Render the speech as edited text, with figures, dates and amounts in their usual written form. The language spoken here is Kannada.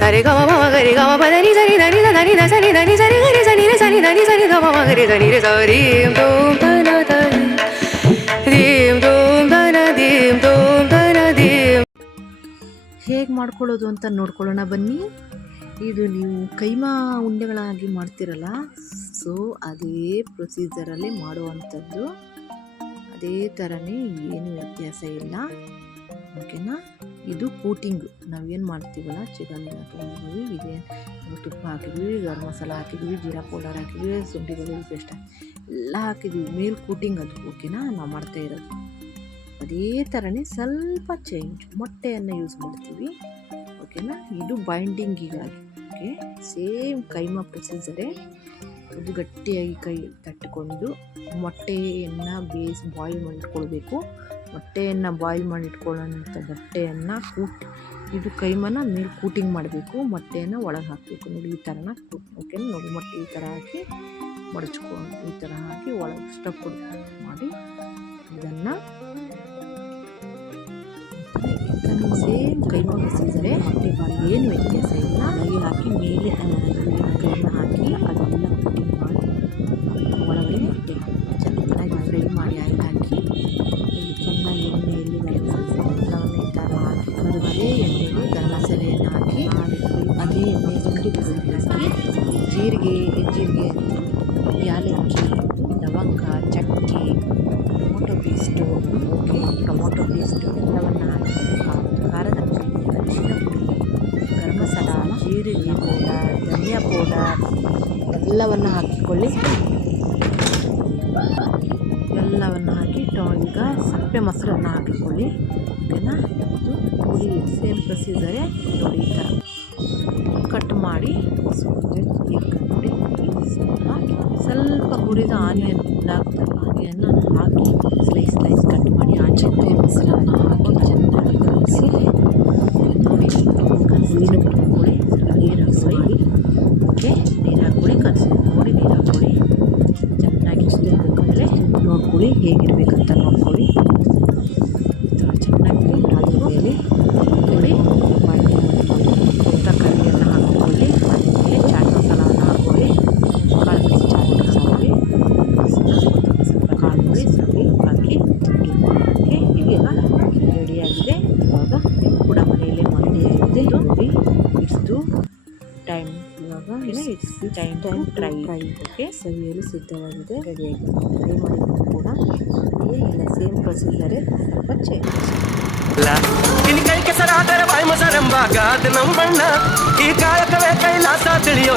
ಸರಿ ಗಮ ಮಮ ಗರಿ ಗಮ ಪದನಿ ಸರಿ ಧನಿ ಧನಿ ಧ ಸರಿ ಧನಿ ಸರಿ ಗರಿ ಸನಿ ರೆ ಸನಿ ಧನಿ ಸರಿ ಗಮ ಮಮ ಗರಿ ಧನಿ ರೆ ಸರಿ ಧೂಮ್ ಧನ ಧನಿ ಧೀಮ್ ಧೂಮ್ ಧನ ಧೀಮ್ ಧೂಮ್ ಧನ ಧೀಮ್. ಹೇಗೆ ಮಾಡ್ಕೊಳ್ಳೋದು ಅಂತ ನೋಡ್ಕೊಳ್ಳೋಣ ಬನ್ನಿ. ಇದು ನೀವು ಕೈಮಾ ಉಂಡೆಗಳಾಗಿ ಮಾಡ್ತಿರಲ್ಲ, ಸೊ ಅದೇ ಪ್ರೊಸೀಜರಲ್ಲೇ ಮಾಡುವಂಥದ್ದು. ಅದೇ ಥರನೇ ಏನು ವ್ಯತ್ಯಾಸ ಇಲ್ಲ, ಓಕೆನಾ. ಇದು ಕೋಟಿಂಗ್ ನಾವೇನು ಮಾಡ್ತೀವಲ್ಲ, ಚಿಕನ್ ತೊಗೊಂಡಿದ್ವಿ, ಇದೇನು ತುಪ್ಪ ಹಾಕಿದ್ವಿ, ಗರಂ ಮಸಾಲ ಹಾಕಿದ್ವಿ, ಜೀರಾ ಪೌಡರ್ ಹಾಕಿದ್ವಿ, ಶುಂಠಿ ಬೆಳ್ಳುಳ್ಳಿ ಪೇಸ್ಟ್ ಎಲ್ಲ ಹಾಕಿದ್ವಿ, ಮೇಲ್ ಕೋಟಿಂಗ್ ಅದು, ಓಕೆನಾ. ನಾವು ಮಾಡ್ತಾ ಇರೋದು ಅದೇ ಥರನೇ, ಸ್ವಲ್ಪ ಚೇಂಜ್, ಮೊಟ್ಟೆಯನ್ನು ಯೂಸ್ ಮಾಡ್ತೀವಿ, ಓಕೆನಾ. ಇದು ಬೈಂಡಿಂಗಿಗಾಗಿ, ಓಕೆ. ಸೇಮ್ ಕೈಮಾ ಪ್ರೊಸೀಜರೇ. ಅದು ಗಟ್ಟಿಯಾಗಿ ಕೈ ತಟ್ಟಿಕೊಂಡು ಮೊಟ್ಟೆಯನ್ನು ಬಾಯ್ಲ್ ಮಾಡಿಟ್ಕೊಳ್ಬೇಕು. ಮೊಟ್ಟೆಯನ್ನು ಬಾಯ್ಲ್ ಮಾಡಿಟ್ಕೊಳ್ಳೋಂಥ ಬಟ್ಟೆಯನ್ನು ಇದು ಕೈಮನ ಮೇಲೆ ಕೂಟಿಂಗ್ ಮಾಡಬೇಕು, ಮೊಟ್ಟೆಯನ್ನು ಒಳಗೆ ಹಾಕಬೇಕು. ನೋಡಿ ಈ ಥರನ ಓಕೆನಾ. ನೋಡಿ ಮೊಟ್ಟೆ ಈ ಥರ ಹಾಕಿ ಮಡಚ್ಕೊಂಡು ಈ ಥರ ಹಾಕಿ ಒಳಗೆ ಸ್ಟಫ್ ಮಾಡಿ ಇದನ್ನು ಸೇಮ್ ಕೈಮಾ ಪ್ರೊಸೀಜರೇ. ಮೊಟ್ಟೆ ಬಾಯಿ ಏನು ವ್ಯತ್ಯಾಸ ಇಲ್ಲ. ಕೈ ಹಾಕಿ ಮೇಲೆ ಕೈನ ಹಾಕಿ ಅದೆಲ್ಲ ಕಟಿಂಗ್ ಮಾಡಿ ಒಳಗಡೆ ಮೊಟ್ಟೆ ಚೆನ್ನಾಗಿ ಫ್ರೈ ಮಾಡಿ ಆಯಿಲ್ ಹಾಕಿ ಚೆನ್ನಾಗಿ ಎಣ್ಣೆಯಲ್ಲಿ ಎಲ್ಲವನ್ನು ಈ ಥರ ಹಾಕಿ ಅದೇ ಎಣ್ಣೆಗೆ ಗರಂ ಮಸಾಲೆಯನ್ನು ಹಾಕಿ ಅದೇ ಎಣ್ಣೆ ಶುಂಠಿ ಬೆಳ್ಳುಳ್ಳಿ ಹಾಕಿ ಜೀರಿಗೆ ಯಾಲಕ್ಕಿ, ಲವಂಗ, ಚಕ್ಕೆ, tomato paste, okay, tomato paste ಎಲ್ಲವನ್ನು ಹಾಕಿ ಖಾರದ ಪುಡಿ, ಅರಿಶಿನ ಪುಡಿ, ಗರಂ ಮಸಾಲ, ಜೀರಿಗೆ ಪೌಡರ್, ಧನಿಯಾ ಪೌಡರ್ ಎಲ್ಲವನ್ನು ಹಾಕಿಕೊಳ್ಳಿ. ಎಲ್ಲವನ್ನು ಹಾಕಿ ಈಗ ಸಪ್ಪೆ ಮೊಸರನ್ನು ಹಾಕಿಕೊಳ್ಳಿ, ಓಕೆನಾ. ಇದು ಪುಡಿ ಸೇಮ್ ಪ್ರೊಸೀಜರೇ. ನೋಡಿ ಈ ಥರ ಕಟ್ ಮಾಡಿ ನೋಡಿ ಹಾಕಿ ಸ್ವಲ್ಪ ಹುರಿದ ಆನಿಯನ್ ಆನಿಯನ್ನ ಹಾಕಿ ಸ್ಲೈಸ್ ಕಟ್ ಮಾಡಿ ಆಚೆ ಮೊಸರನ್ನು ಹಾಕಿ ಚೆನ್ನಾಗಿ ಕಲಿಸಿ ನೋಡಿ ನೀರು ಹಾಕ್ಕೊಳ್ಳಿ, ನೀರು ಹಾಕ್ಕೊಳ್ಳಿ, ಓಕೆ. ನೀರು ಹಾಕ್ಕೊಳ್ಳಿ, ನೋಡಿ ನೀರು ಹಾಕ್ಕೊಳ್ಳಿ, ಚೆನ್ನಾಗಿ ಕುದಿಬೇಕಂದ್ರೆ ನೋಡ್ಕೊಳ್ಳಿ ಹೇಗಿರಬೇಕಂತ ನೋಡ್ಕೊಳ್ಳಿ. ಈ ಥರ ಚೆನ್ನಾಗಿ ಆಲೂಗೆಯಲ್ಲಿ ನೋಡಿ ತರಕಾರಿಯನ್ನು ಹಾಕ್ಕೊಳ್ಳಿ. ಆಮೇಲೆ ಚಾಟ್ ಮಸಾಲವನ್ನು ಹಾಕ್ಕೊಳ್ಳಿ, ಕಾಳು ಮೆಣಸು ಚಾಟ್ ಹಾಕ್ಕೊಳ್ಳಿ, ಸ್ವಲ್ಪ ಕಾಳು ಪುಡಿ ಸ್ವಲ್ಪ ಹಾಕಿ ಓಕೆ. ಇದೀಗ ರೆಡಿಯಾಗಿದೆ. ಇವಾಗ ನೀವು ಕೂಡ ಮನೆಯಲ್ಲೇ ಮಾಡಿದೆ ನೋಡಿ. ಇಷ್ಟು ಟೈಮ್ ಇವಾಗ ಇಟ್ಸ್ ಟೈಮ್ ಟ್ರೈ, ಓಕೆ. ಸವಿಯಲು ಸಿದ್ಧವಾಗಿದೆ, ರೆಡಿಯಾಗಿದೆ. ಟ್ರೈ ಮಾಡಿದ್ರು ಕೂಡ ಏನಿಲ್ಲ, ಸೇಮ್ ಪ್ರೊಸೀಜರೇ, ಸ್ವಲ್ಪ ಚೇಂಜ್. ಕೈ ಕೆಸರಾದರೆ ಬಾಯಿ ಮೊಸರೆಂಬ ಗಾದ ನಂಬಣ್ಣ, ಈ ಕಾಯಕವೇ ಕೈಲಾಸ ತಿಳಿಯೋ.